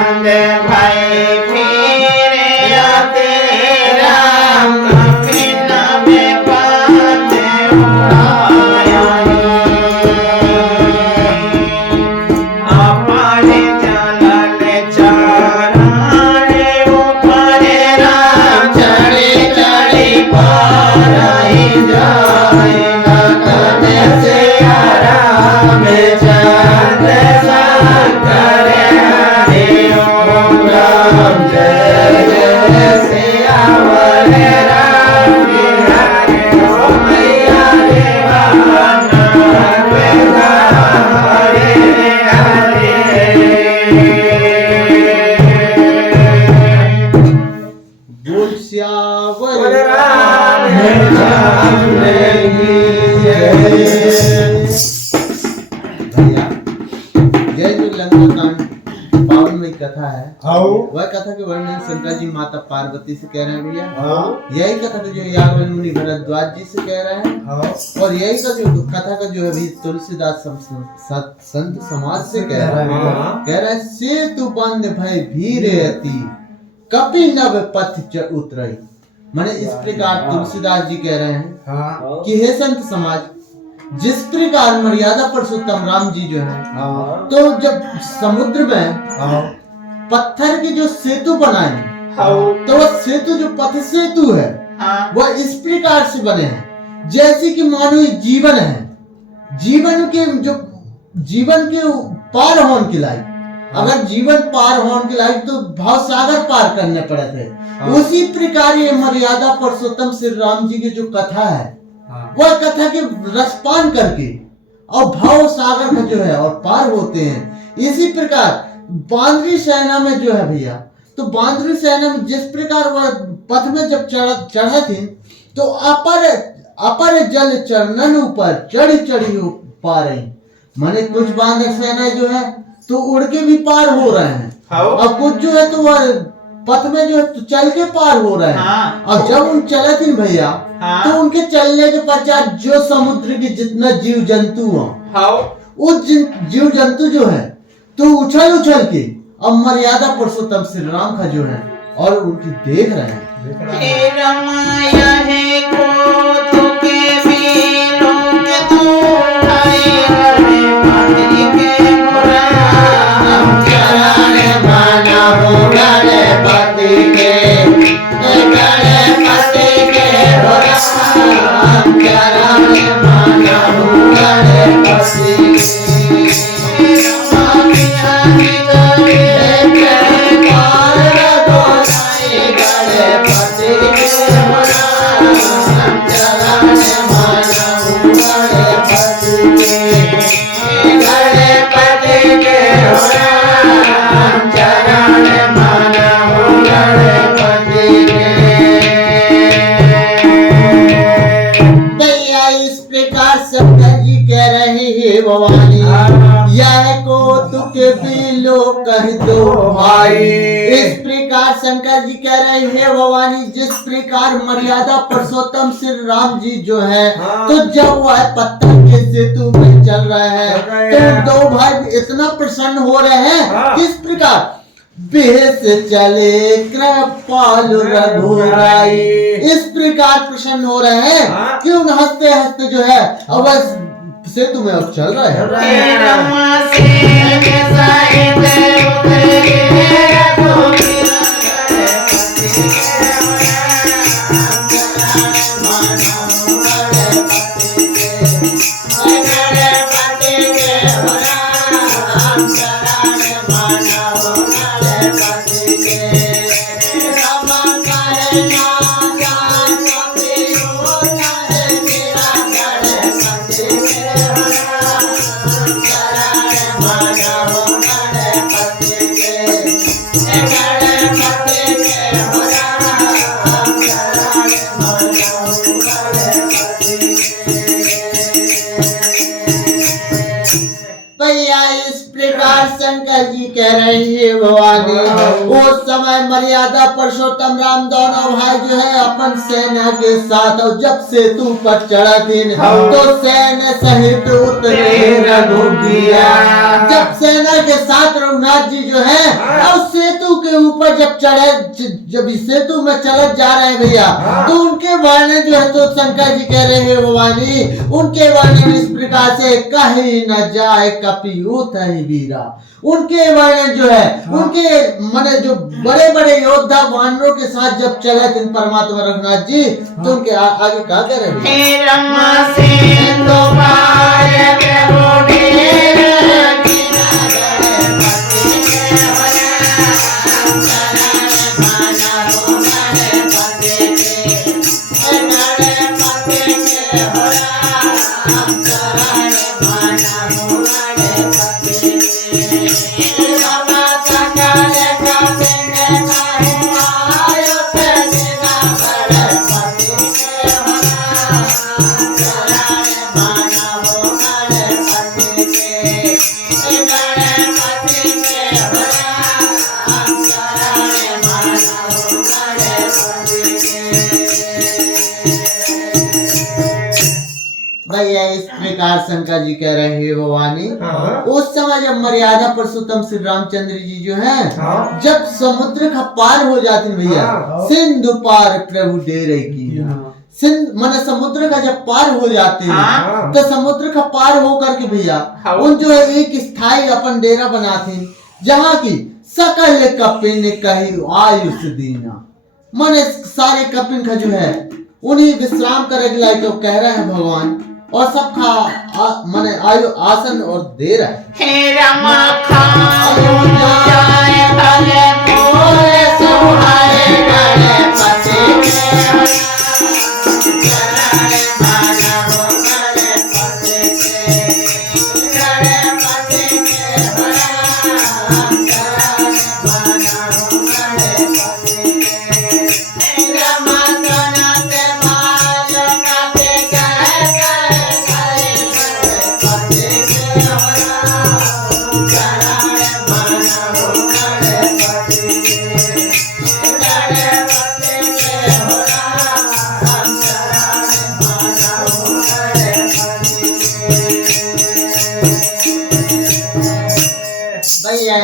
बंद भाई फिर आते राम कफिन में बाते उड़ाया हमारे चलन चाराने ऊपर राम चढ़ी चढ़ी पार जाए गगन से आराम चंद शंकर हरि ओम राम जय जय सियावर रामचंद्र ओ मैया देवाना हरे हरे बोल सियावर रामचंद्र की भैया यह जो लंका कांड पावनमयी कथा है वह कथा के वर्णन शंकर जी माता पार्वती से कह रहे हैं भैया। यही कथा का जो याज्ञवल्क्य मुनि भरद्वाज जी से कह रहे हैं और यही कथा का जो है तुलसीदास संत समाज से कह रहा है सेतु बंद भय भीरे अति कपि नभ पथ उतरई। माने इस प्रकार तुलसीदास जी कह रहे हैं कि हे संत समाज, जिस प्रकार मर्यादा पुरुषोत्तम राम जी जो है तो जब समुद्र में पत्थर के जो सेतु बनाए तो वह सेतु जो पथ सेतु है वह इस प्रकार से बने हैं जैसे कि मानो जीवन है, जीवन के पार होने के लायक। अगर जीवन पार होने के लायक तो भाव सागर पार करने पड़े थे। उसी प्रकार ये मर्यादा पुरुषोत्तम श्री राम जी की जो कथा है वह कथा के रसपान करके और भाव सागर का जो है और पार होते हैं। इसी प्रकार बांदरी सेना में जो है भैया, तो बांदरी सेना में जिस प्रकार वह पथ में जब चढ़े थे तो अपर जल चरणन ऊपर चढ़ी चढ़ी पा रही। माने कुछ बांदर सेना जो है तो उड़ के भी पार हो रहे हैं और कुछ जो है तो वह पथ में जो है तो चल के पार हो रहे हैं। और जब उन चले थे भैया तो उनके चलने के पश्चात जो समुद्र के जितना जीव जंतु हो उस जीव जंतु जो है तो उछल उछल के अब मर्यादा पुरुषोत्तम श्री राम का जो है और उनकी देख रहे हैं। कह दो भाई। इस प्रकार शंकर जी कह रहे हैं भवानी, जिस प्रकार मर्यादा पुरुषोत्तम श्री राम जी जो है तो जब वह पत्थर के सेतु में चल रहे हैं तो दो भाई इतना प्रसन्न हो रहे हैं। किस प्रकार बेहस चले कृपाल रघुराई, इस प्रकार प्रसन्न हो रहे हैं क्यों हंसते हंसते जो है अब सेतु में अब चल रहा है। प्रकार शंकर जी कह रहे हैं भवानी, उस समय मर्यादा पुरुषोत्तम राम दोनों भाई जो है अपन सेना के साथ, और जब सेतु पर चढ़ा थे तो सेना सहित उतरे रघुबीरा। जब सेना के साथ रघुनाथ जी जो है और सेतु के ऊपर जब चढ़े, जब इस सेतु में चलत जा रहे हैं भैया, तो उनके वर्णन जो है तो शंकर जी कह रहे हैं भवानी, उनके वर्णन इस प्रकार से कहीं न जाए कपियूथ ही वीरा। उनके वर्णन जो है उनके माने जो बड़े बड़े योद्धा वानरों के साथ जब चले थे परमात्मा रघुनाथ जी, तो उनके आगे क्या कह रहे हैं? रम सिंधु पार भैया इस प्रकार शंकर जी कह रहे हैं भवानी, उस समय जब मर्यादा पुरुषोत्तम श्री रामचंद्र जी जो है जब समुद्र का पार हो जाते भैया, सिंधु पार प्रभु डेरे की सिंध माने समुद्र का जब पार हो जाते हैं तो समुद्र का पार होकर के भैया उन जो है एक स्थायी अपन डेरा बनाते हैं, जहाँ की सकल कपिन कही आयुष दीना, माने सारे कपिन का जो है उन्हीं विश्राम करे के लायक तो कह रहे हैं भगवान, और सबका माने आयु आसन और दे रहा है। हे रमा खाओ जाए भले मोरे सुहाए गणपति के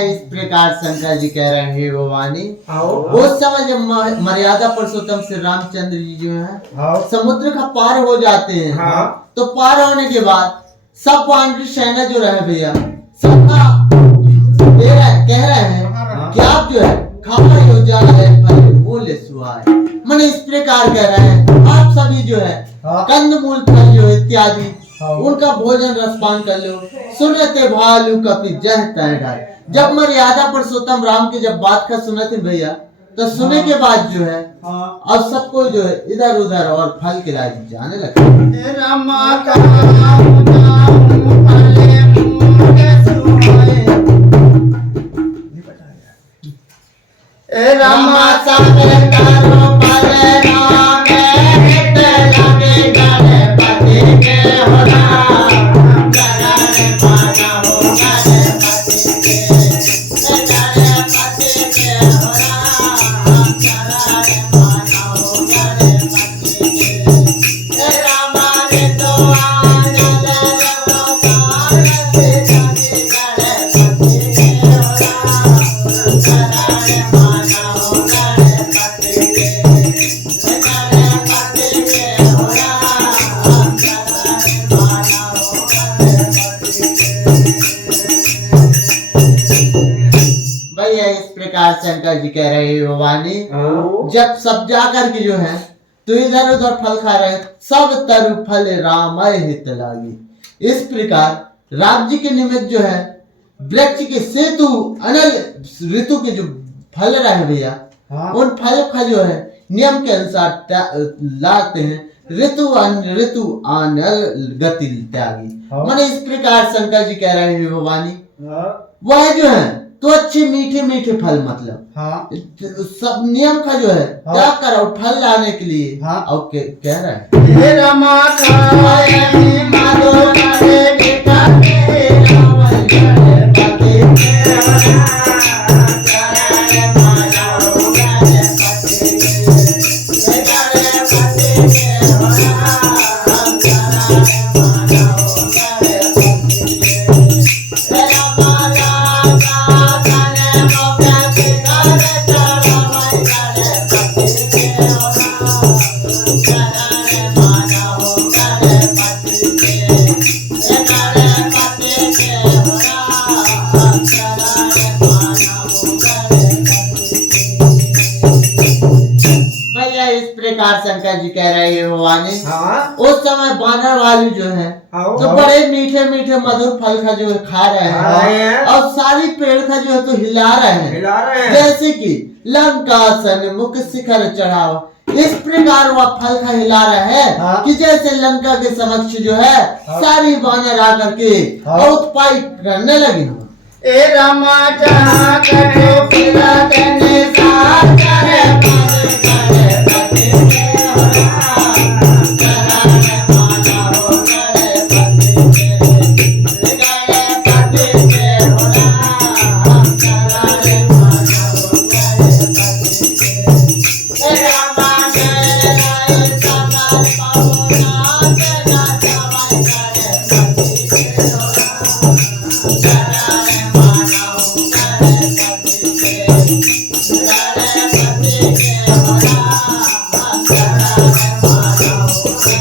इस प्रकार शंकर जी कह रहे हैं भवानी, उस समय जब मर्यादा पुरुषोत्तम श्री रामचंद्र जी जो है समुद्र का पार हो जाते हैं, तो पार होने के बाद सब वानरी सेना जो रहे भैया सबका कह रहे हैं कि आप जो है खाना हो जा है बोले सुहाए, मैंने इस प्रकार कह रहे हैं आप सभी जो है कंदमूल फल जो इत्यादि उनका भोजन रसपान कर लो, सुनते भालू कपि जह तय। जब मर्यादा पुरुषोत्तम राम की जब बात का सुने थे भैया, तो सुने के बाद जो है अब सबको जो है इधर उधर और फल के लाए जाने लगे। शंकर जी कह रहे हैं भवानी, जब सब जाकर के जो है तो इधर उधर फल खा रहे, सब तरु फल राम हित लागी। इस प्रकार राम जी के निमित्त जो है वृक्ष के सेतु अनल ऋतु के जो फल रहे भैया, उन फल का जो है नियम के अनुसार लाते हैं, ऋतु अनल गति त्यागी। माने इस प्रकार शंकर जी कह रहे हैं भवानी, वह जो है तो अच्छे मीठे मीठे फल, मतलब सब नियम का जो है क्या करो फल लाने के लिए। और कह रहा है जी कह रहे हैं भवानी, हाँ उस समय बानर वाली जो है हाँ, तो बड़े मीठे मीठे मधुर फल का जो है खा रहे खा रहे हैं। हैं और सारी पेड़ का जो है तो हिला रहे हैं, हिला रहे हैं। जैसे कि लंकासन मुख शिखर चढ़ावा, इस प्रकार वह फल का हिला रहे हैं हाँ। कि जैसे लंका के समक्ष जो है हाँ। सारी बानर आकर के हाँ। उत्पात करने लगी। ए रमा जहाँ करो फिरत निशाचर मन करे पति के होरा, चरण माना हो करे पति के होरा, चरण माना हो करे पति के। ए रमा जय राय समान पावना जना जवन करे पति के होरा, चरण माना हो करे पति के, चरण पति के होरा, चरण माना हो करे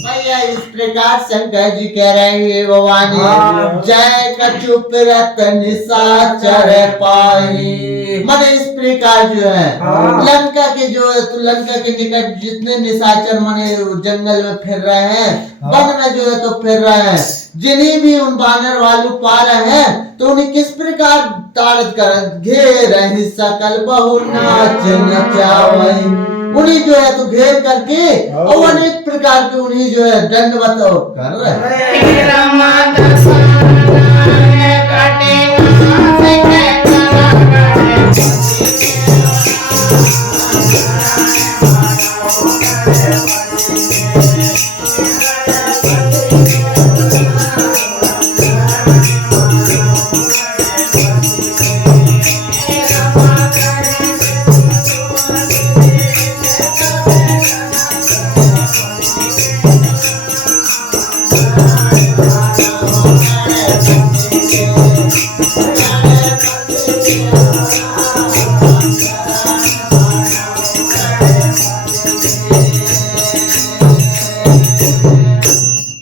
भैया इस प्रकार शंकर जी कह रहे हैं भवानी, हाँ। जय कछुप रतन निशाचर पाई। मन इस प्रकार जो है हाँ। लंका के जो है तो लंका के निकट जितने निशाचर मने जंगल में फिर रहे हैं, हाँ। वन में जो है तो फिर रहे हैं, जिन्हें भी उन बानर वालू पा रहे हैं तो उन्हें किस प्रकार ताड़त कर घेर रही सकल बहु नाच नचावई। उन्हीं जो है तो घेर करके और अनेक प्रकार के उन्हीं जो है दंडवत कर रहे हैं।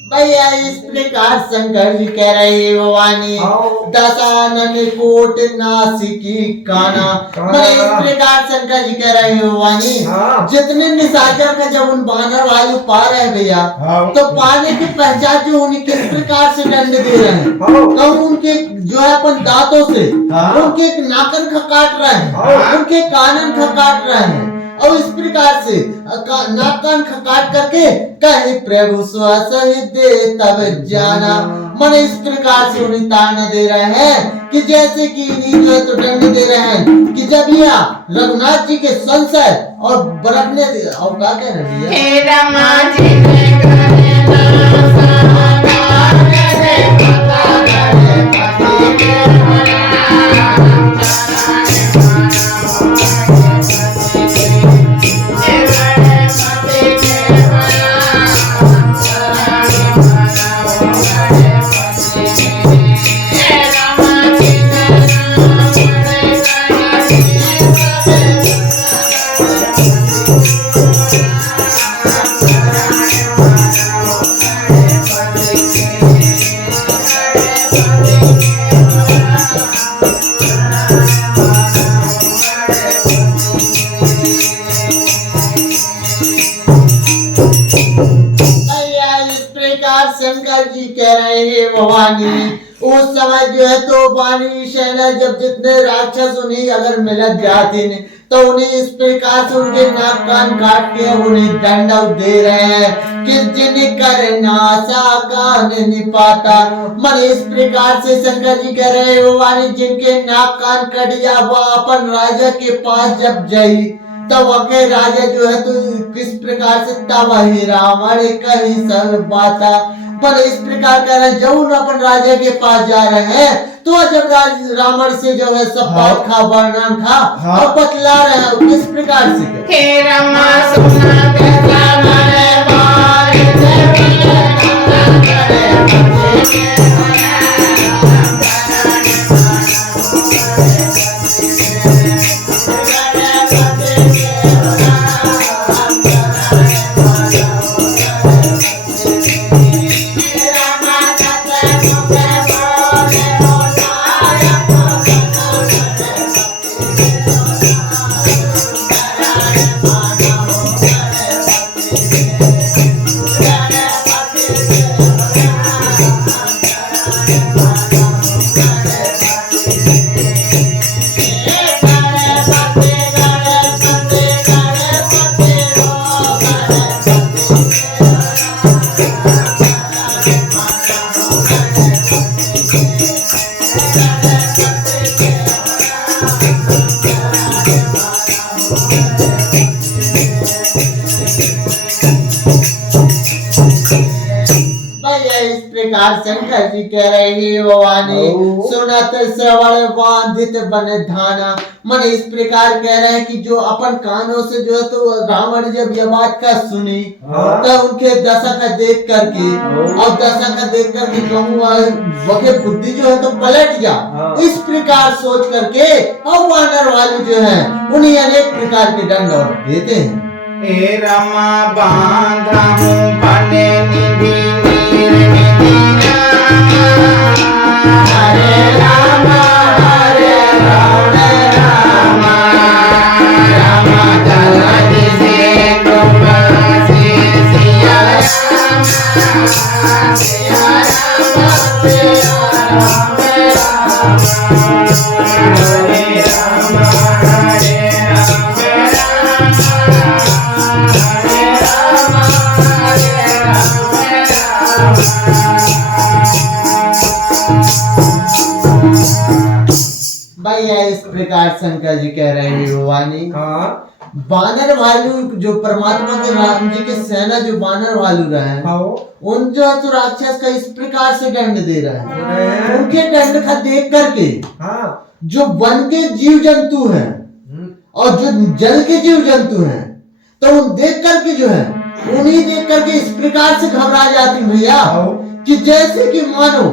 भैया इस प्रकार शंकर जी कह रहे हैं भवानी, हाँ। दशानन कोट नासिकी काना। मैं इस प्रकार शंकर जी कह रहे हैं भवानी, हाँ। जितने निशाचर का जब उन बानर वाले पा रहे हैं भैया, हाँ। तो पाने की पहचान जो उन्हें किस प्रकार से दंड दे रहे हैं, हाँ। तो उनके जो है अपन दांतों से हाँ। उनके नाखन का काट रहे हैं, हाँ। उनके कानन का काट रहे हैं और इस प्रकार से नाक कान काट करके कहीं प्रभु स्वसहि दे तब जाना। मन इस प्रकार से उन्हें ताना दे रहे हैं कि जैसे कि इन्हीं जो है तो दंड दे रहे हैं कि जब यह रघुनाथ जी के संशय और बरकने और क्या कह रहे हैं भैया इस प्रकार शंकर जी कह रहे हैं भवानी, उस समय जो है तो वाणी सेना जब जितने राक्षस उन्हें अगर मिलत जाते ने तो उन्हें इस प्रकार से उनके नाक कान काट के उन्हें दंड दे रहे हैं कि जिन्हें कर नासा कान निपाता। मन इस प्रकार से शंकर जी कह रहे हैं भवानी, जिनके नाक कान कट जा वह अपन राजा के पास जब जाई तब वह राजा जो है तो किस प्रकार से तब ही रावण कही सब बाता। पर इस प्रकार कह रहे हैं जब अपन राजा के पास जा रहे हैं तो जब रावण से जो है सब बात खा वर्णन खा और बतला रहे हैं किस प्रकार से भैया इस प्रकार शंकर जी कह रहे हैं भवानी सुनत श्रवण बांधित बने धाना। मन इस प्रकार कह रहे हैं कि जो अपन कानों से जो है तो रावण जब ये बात का सुनी तो उनके दशा का देख करके और दशा का देख करके कहूँगा वह बुद्धि जो है तो पलट जा। इस प्रकार सोच करके और वानर वाले जो है उन्हें अनेक प्रकार के दंड और देते हैं। हे रमा बांधा हूँ बने निधि हरे राम रामा जलधि से तुम सिया भैया इस प्रकार शंकर जी कह रहे हैं भवानी हाँ बानर भालू जो परमात्मा के राम जी के सेना जो बानर भालू रहे हैं हाँ उन जो है तो राक्षस का इस प्रकार से दंड दे रहे हैं। उनके दंड का देख करके हाँ जो वन के जीव जंतु हैं और जो जल के जीव जंतु हैं तो उन देख करके जो है उन्हीं देख करके इस प्रकार से घबरा जाती भैया कि जैसे कि मानो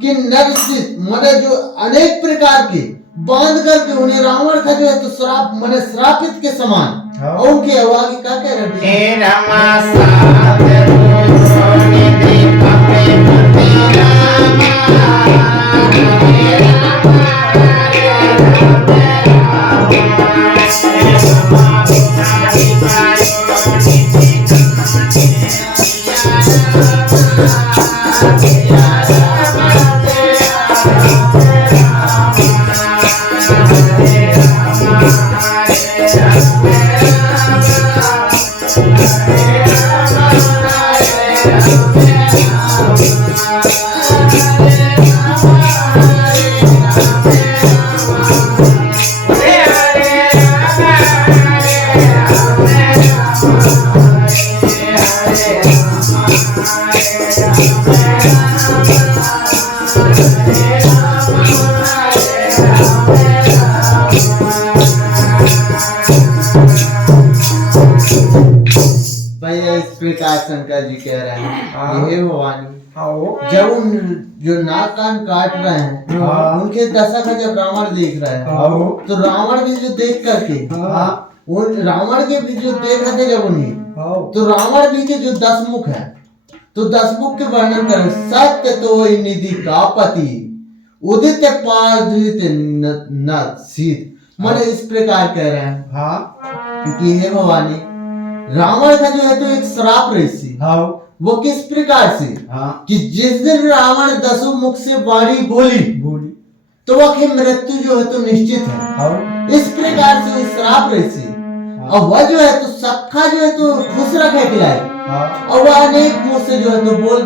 कि नरसित मने जो अनेक प्रकार के बांध करके उन्हें रावण का जो है तो श्राप मने श्रापित के समान और उनके आगे क्या कह रहे हैं हे रमा साथ निधि पपे पति भैया इस प्रकार शंकर जी कह रहे हैं हे भवानी हाँ जब उन जो नाक कान काट रहे हैं उनके दशा का जब रावण देख रहा है तो रावण भी जो देख करके उन रावण के भी जो देख रहे थे जब उन्हें तो रावण भी के जो 10 मुख है तो 10 मुख के वर्णन करें सत्य तो निधि का पति उदित पार्थित न सीत मन इस प्रकार कह रहे हैं कि हे भवानी रावण का जो है तो एक श्राप रही वो किस प्रकार से कि जिस दिन रावण 10 मुख से वाणी बोली तो वह की मृत्यु जो है तो निश्चित है। इस प्रकार से श्राप रही और वह जो है तो सबका जो है तो खुश रखे खिलाए और वह अनेक मुंह से जो है तो बोल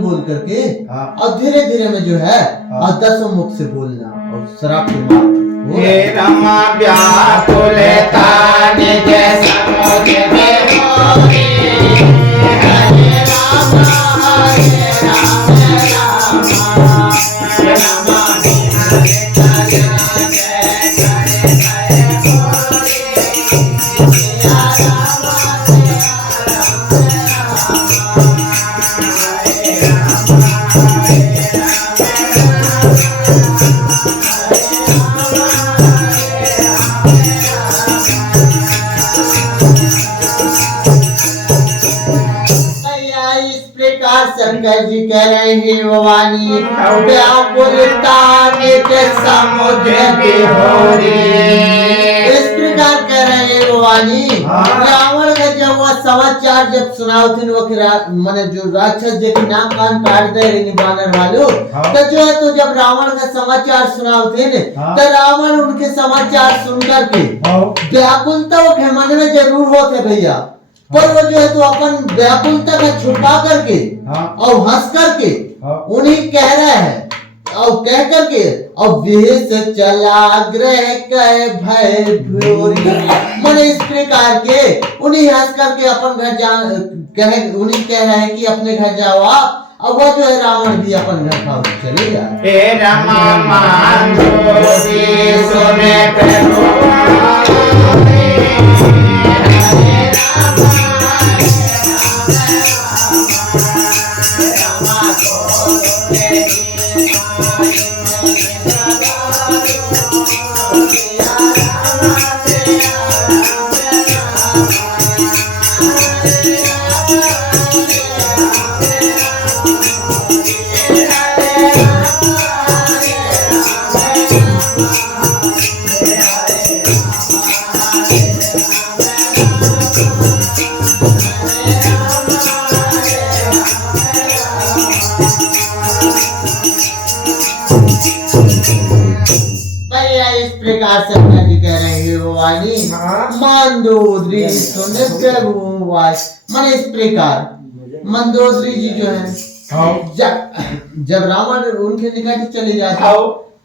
बोल करके और धीरे धीरे में जो है और 10 मुख से बोलना और श्राप के मार हे रमा व्याकुलता निज समुद्र में होगी हरे राम शंकर जी कह रहे हैं भवानी व्याकुलता नित्य समुद्र की होरी। इस प्रकार कह रहे हैं भवानी रावण का जब वह समाचार जब सुनाओ थे वो मैंने जो राक्षस जो नाक कान काट दे रहे बानर वालों तो जो है तो जब रावण का समाचार सुनाओ थे न तो रावण उनके समाचार सुन करके व्याकुलता वो मन में जरूर होते भैया पर वो जो है तो अपन व्याकुलता का छुपा करके और हंस करके उन्हीं कह रहे हैं और कह करके और वेश चला ग्रह कह भय भोरी, मन इस प्रकार के उन्हीं हंस करके अपन घर जा उन्हीं कह रहे हैं कि अपने घर जाओ आप। अब वो जो है रावण भी अपन घर खाओ चले जा। हे रमा मांझोरी सुने प्रभु भैया इस प्रकार से अपना जी कह रहे हैं भवानी मंदोदरी सुने प्रभु वास। मन इस प्रकार मंदोदरी जी जो है जब रावण उनके निकट चले जाते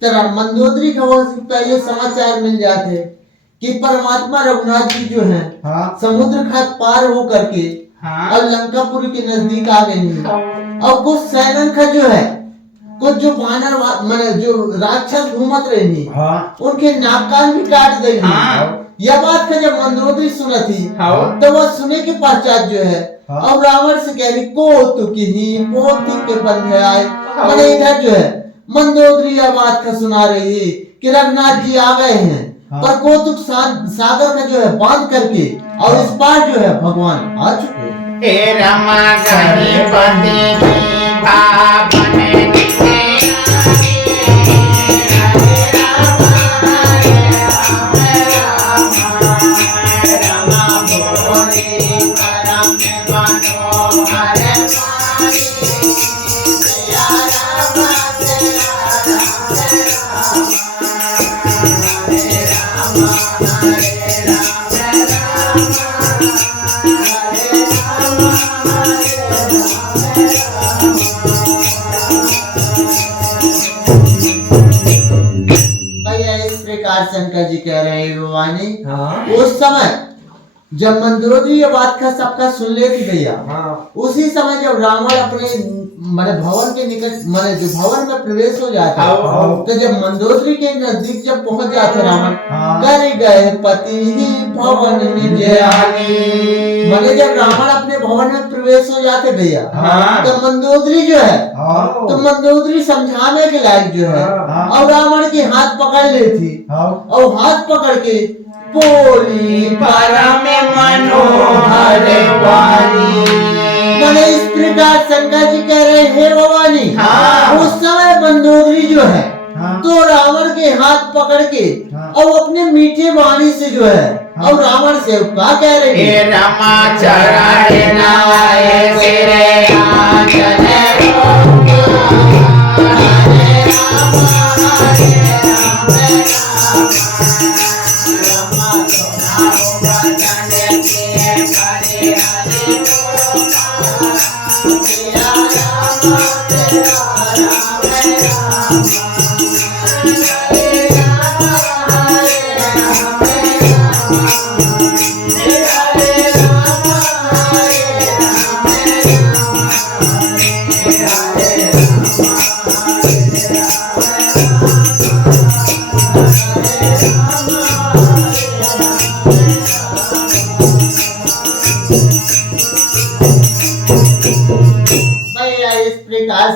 तब मंदोदरी का वो पहले समाचार मिल जाते कि परमात्मा रघुनाथ जी जो है समुद्र का पार हो करके और लंकापुर के नजदीक आ गए हैं। और कुछ सैनन का जो है कुछ जो वानर माने जो राक्षस घूमत रहे उनके नाक कान भी काट देंगे। यह बात का जब मंदोदरी सुना थी तो वह सुने के पश्चात जो है अब रावण से कह रही कौतुक ही पोती के बंधे आए। मैंने इधर जो है मंदोदरी यह बात का सुना रही है कि रघुनाथ जी आ गए हैं पर कौतुक सागर का जो है बांध करके और इस पार जो है भगवान आ चुके हैं। हे रमा गणपति शंकर जी कह रहे हैं भवानी उस समय जब मंदोदरी ये बात का सबका सुन लेती भैया उसी समय जब रावण अपने माने भवन के निकट माने जो भवन में प्रवेश हो जाता तो जब मंदोदरी के नजदीक जब पहुंच जाते रावण कर गए पति ही भवन माने जब रावण अपने भवन में प्रवेश हो जाते भैया तो मंदोदरी जो है तो मंदोदरी समझाने के लायक जो है और रावण के हाथ पकड़ लेती और हाथ पकड़ के बोली परम मनोहर वाणी। मैंने इस प्रकार शंकर जी कह रहे हैं भवानी उस समय मंदोदरी जो है तो रावण के हाथ पकड़ के और अपने मीठे वाणी से जो है और रावण से क्या कह रहे हैं रमा चढ़ाए नाए सिरे आंचल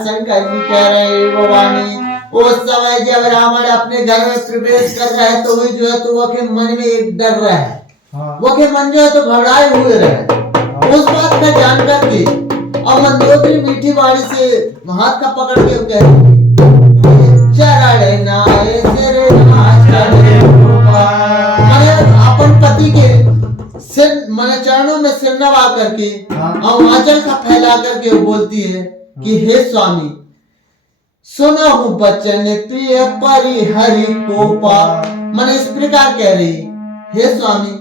शंकर जी कह रहे हैं भवानी उस समय जब रावण अपने घर में प्रवेश कर रहा है तो वो जो है तो वो के मन में एक डर रहा है वो के मन जो है तो घबराए हुए रहे उस बात का जानकर के और मंदोदरी मीठी वाणी से हाथ का पकड़ के कह रही चरण नाए तेरे अपन पति के सिर माने चरणों में सिर नवा करके और आंचल का फैला करके बोलती है कि हे स्वामी सुना हूँ बचन प्रिय परिहरि कोपा। मन इस प्रकार कह रही हे स्वामी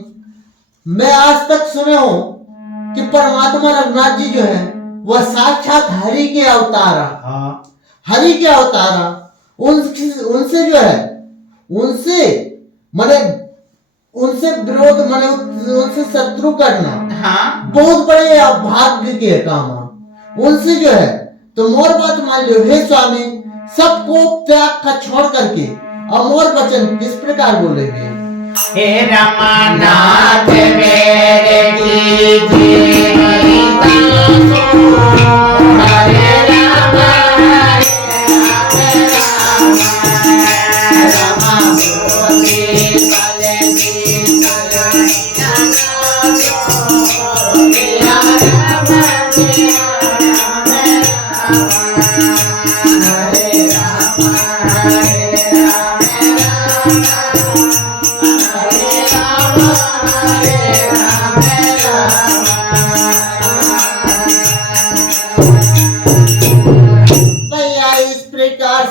मैं आज तक सुने हूँ कि परमात्मा रघुनाथ जी जो है वह साक्षात हरि के अवतारा, हरि के अवतारा, उनसे जो है, उनसे माने उनसे विरोध माने उनसे शत्रु करना बहुत बड़े अभाग्य के काम है। उनसे जो है तो मोर बात मान लो हे स्वामी, सबको त्याग का छोड़ करके और मोर वचन किस प्रकार बोलेंगे? हे रमानाथ मेरे कीजिए हरे राम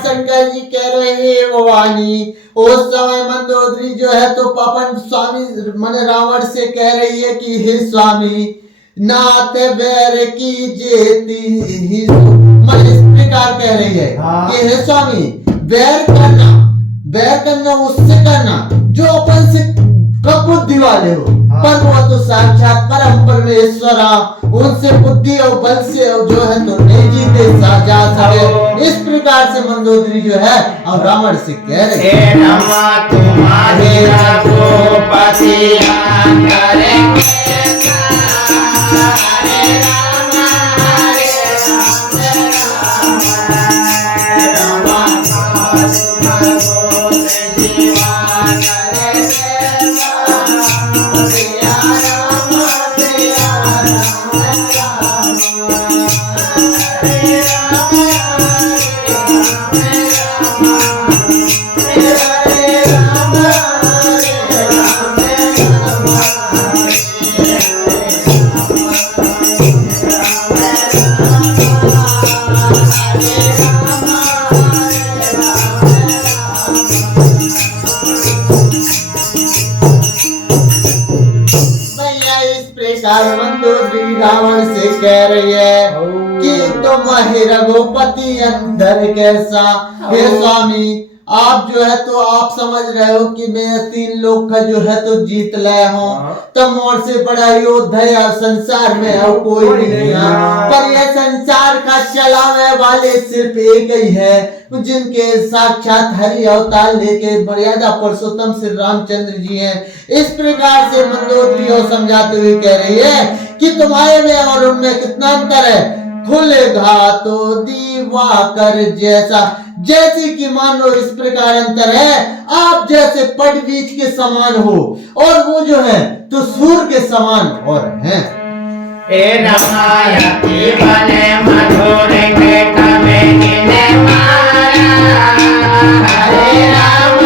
शंकर जी कह रहे हे भवानी। उस समय मंदोदरी जो है तो पापन स्वामी माने रावण से कह रही है कि हे स्वामी, नाथ बैर की जेती ही मैं इस प्रकार कह रही है कि हे स्वामी, बैर करना उससे करना जो अपन से कब बुद्धि वाले हो, पर वो तो साक्षात परम परमेश्वरा, उनसे बुद्धि और बल से जो है तो नहीं जीते जा सके। इस प्रकार से मंदोदरी जो है और रावण से कह रहे हे नमा तुम्हारे रघुपति करेंगे मंदोदरी रावण से कह रही है कि तुम हे रघुपति अंदर कैसा। हे स्वामी, आप जो है तो आप समझ रहे हो कि मैं 3 लोग का जो है तो जीत लाया हूँ, तब मोर से बड़ा योद्धा संसार में है कोई नहीं है, पर यह संसार का चलाने वाले सिर्फ एक ही है, जिनके साक्षात हरि अवतार लेके मर्यादा पुरुषोत्तम श्री रामचंद्र जी हैं। इस प्रकार से मंदोदरी और समझाते हुए कह रही है कि तुम्हारे में और उनमें कितना अंतर है। खुलेगा तो दिवाकर जैसा, जैसे कि मानो इस प्रकार अंतर है, आप जैसे पट बीज के समान हो और वो जो है तो सूर्य के समान और हैं। हे रमायती बने मधुर बेटा में जिने मारा, हरे राम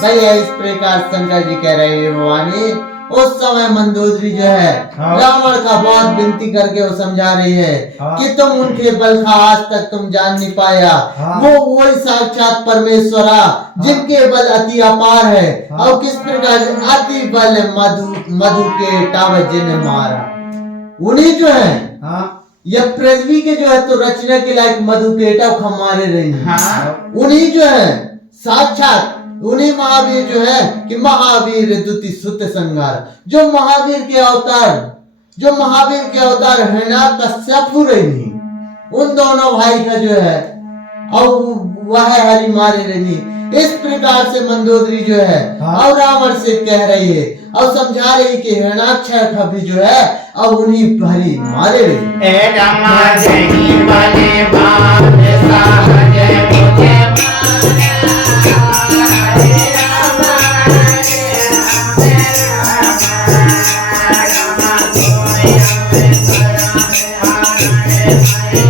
भैया इस प्रकार शंकर जी कह रहे हैं भवानी। उस समय मंदोदरी जो है रावण का बहुत विनती करके वो समझा रही है कि तुम उनके बल का आज तक तुम जान नहीं पाया, वो वही साक्षात परमेश्वरा जिनके बल अति अपार है, और किस प्रकार अति बल मधु के टावर जिन्हें मारा, उन्हीं जो है यह पृथ्वी के जो है तो रचना के लायक मधु के टाव खमारे रही, उन्हीं जो है साक्षात उन्हीं महावीर जो है कि महावीर दुति सुत संगार, जो महावीर के अवतार हिरण्याकश्यप रही, उन दोनों भाई का जो है और वह हरि मारे रही। इस प्रकार से मंदोदरी जो है और रावण से कह रही है और समझा रही कि हिरण्याक्ष का भी जो है और उन्हीं हरि मारे रही। Hare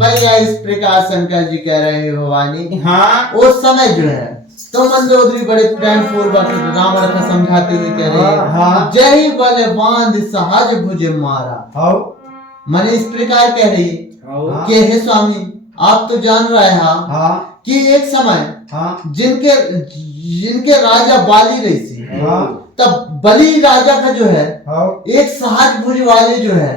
भैया इस प्रकार शंकर जी कह रहे हैं भवानी। हाँ उस समय जो है तो मंदोदरी बड़े प्रेम पूर्वक रावण को समझाते हुए कह रहे हैं, हाँ। जय बल बांध सहज भुज मारा। मैंने इस प्रकार कह रही है कि हे स्वामी आप तो जान रहे हैं कि एक समय जिनके राजा बाली रही थी, तब बलि राजा का जो है एक सहज भुज वाले जो है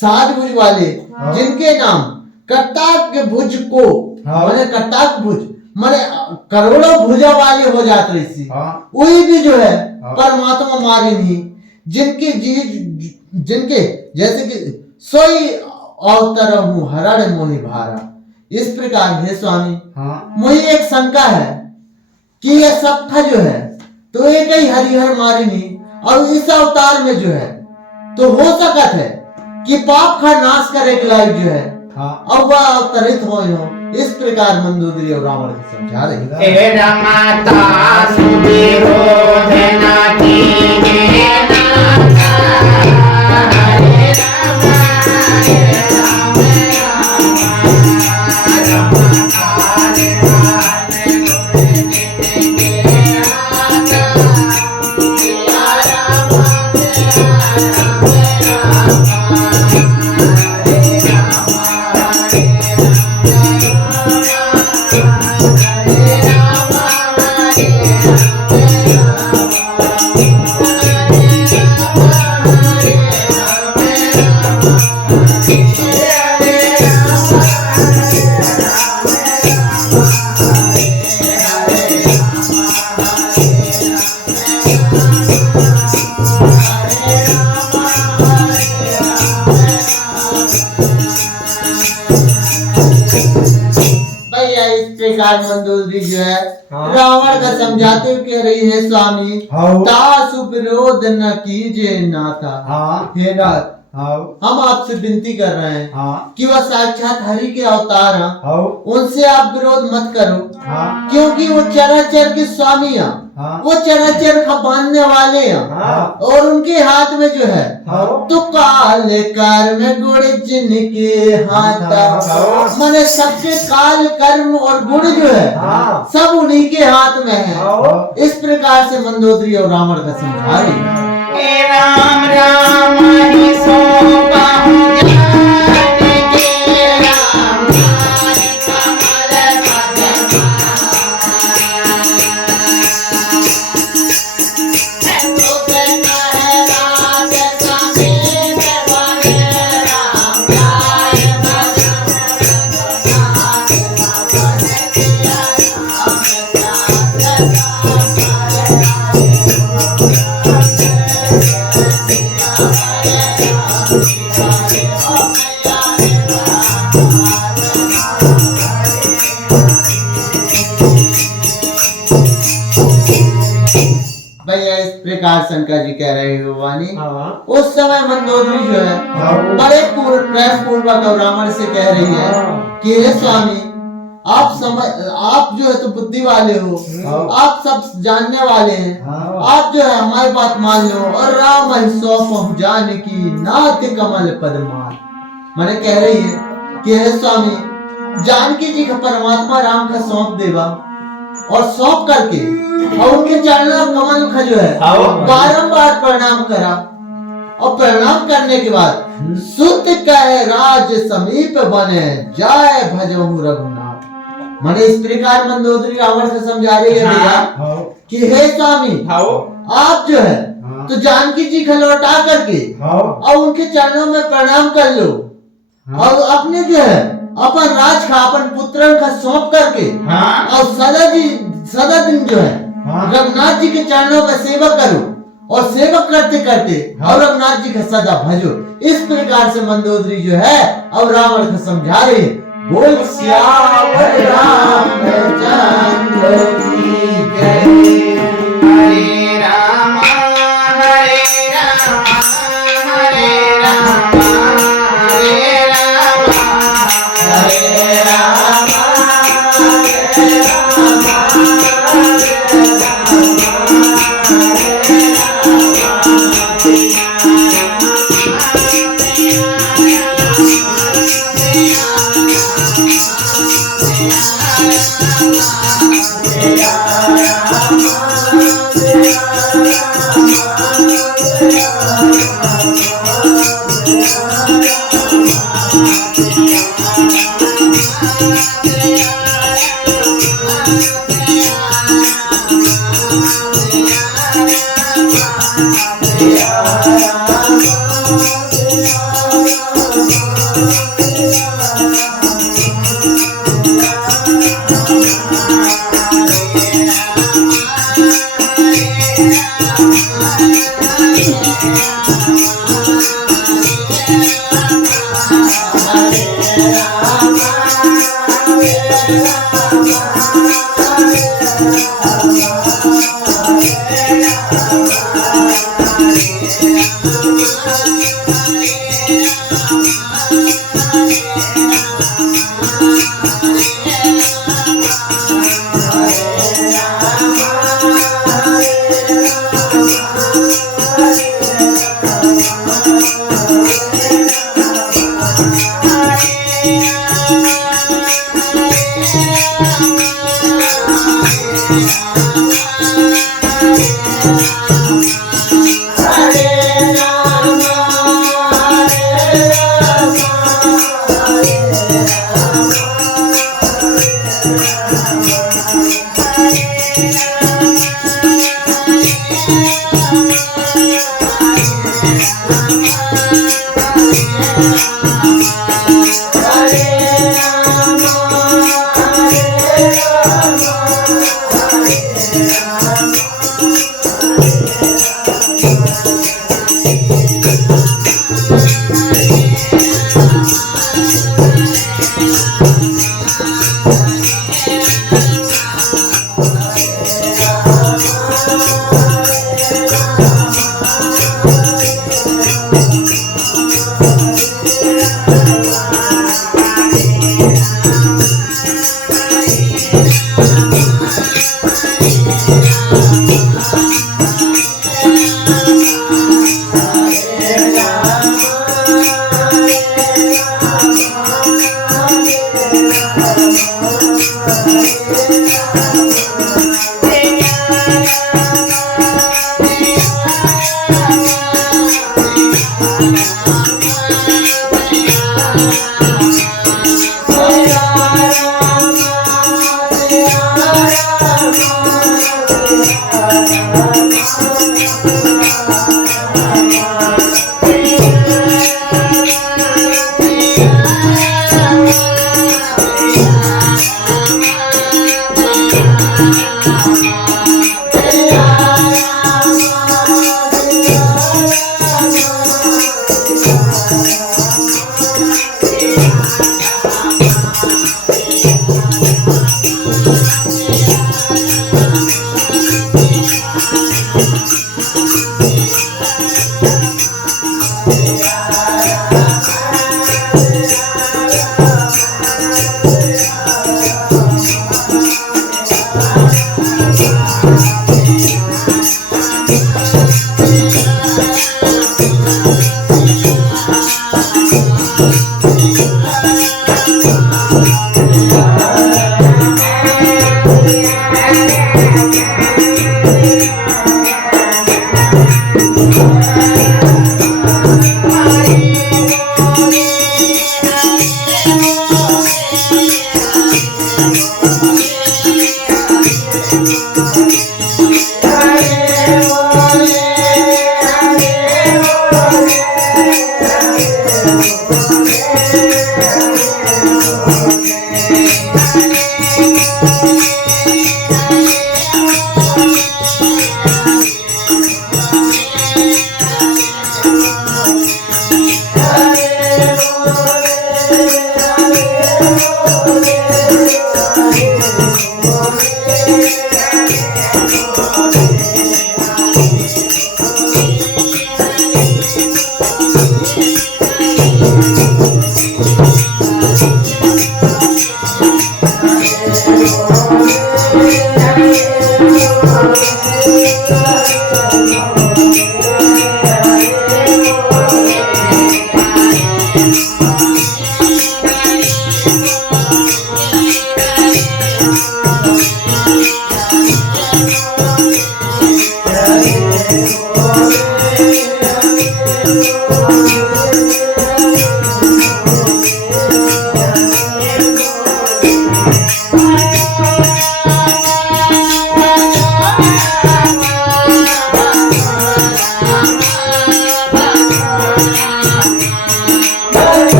सहज भुज वाले जिनके नाम कटाक भुज को मैंने कटाक भुज मैंने करोड़ों भुजा वाले हो जाते रही थी, वही भी जो है परमात्मा मारे नहीं, जिनके जैसे कि सोई अवतर हूँ हरण मोहि भारा। इस प्रकार हे स्वामी मुझे एक शंका है कि यह सब था जो है तो एक ही हरिहर मारिनी और इस अवतार में जो है तो हो सकता है कि पाप का नाश करे के लायक जो है अब वह अवतरित हो। इस प्रकार मंदोदरी और रावण को समझा रही है। हे रमाता सुविरोध न कीजिए नाथा, हरे राम मंदोदरी जो है रावण का समझाते हुए कह रही है, स्वामी तासु विरोध न कीजिए नाथा। हे नाथ हम आपसे विनती कर रहे हैं कि वह साक्षात हरि के अवतार हैं, उनसे आप विरोध मत करो, क्योंकि वो चराचर के स्वामी हैं, वो चराचर का बांधने वाले हैं, और उनके हाथ में जो है तो काल कर्म गुण जिनके हाथ, माने सबके काल कर्म और गुण जो है सब उन्हीं के हाथ में है। इस प्रकार से मंदोदरी और रावण का समझा रही है। राम राम ही सो पाऊं जान के, राम कमल भैया इस प्रकार शंकर जी कह रहे हो वाणी। उस समय मंदोदरी जो है बड़े प्रेम पूर्वक और रावण से कह रही है कि हे स्वामी आप जो है तो बुद्धि वाले हो, आप सब जानने वाले हैं, आप जो है हमारी बात मान लो और राम सौ पहुँचाने की नाथ कमल पदमान। मैंने कह रही है कि हे स्वामी जानकी जी का परमात्मा राम का सौंप देवा और सौंप करके और उनके चरणों कमल का जो है बारंबार प्रणाम करा, और प्रणाम करने के बाद सुत कह राज समीप बने जाय भजहु रघुनाथ। मैंने इस प्रकार मंदोदरी रावण से समझा रही है भैया कि हे स्वामी आप जो है तो जानकी जी का लौटा करके और उनके चरणों में प्रणाम कर लो, और अपने जो है अपन राज का अपन पुत्र का सौंप करके और सदा दिन जो है रघुनाथ जी के चरणों में सेवा करो और सेवक करते करते और रघुनाथ जी का सदा भजो। इस प्रकार से मंदोदरी जो है अब रावण को समझा रही है। बोल श्यावर रामचंद्र की जय। हरे राम हरे राम हरे राम हरे राम हरे राम हरे राम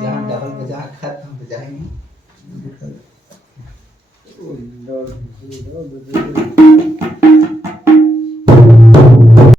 जहाँ डबल बजा खत्म बजाएंगे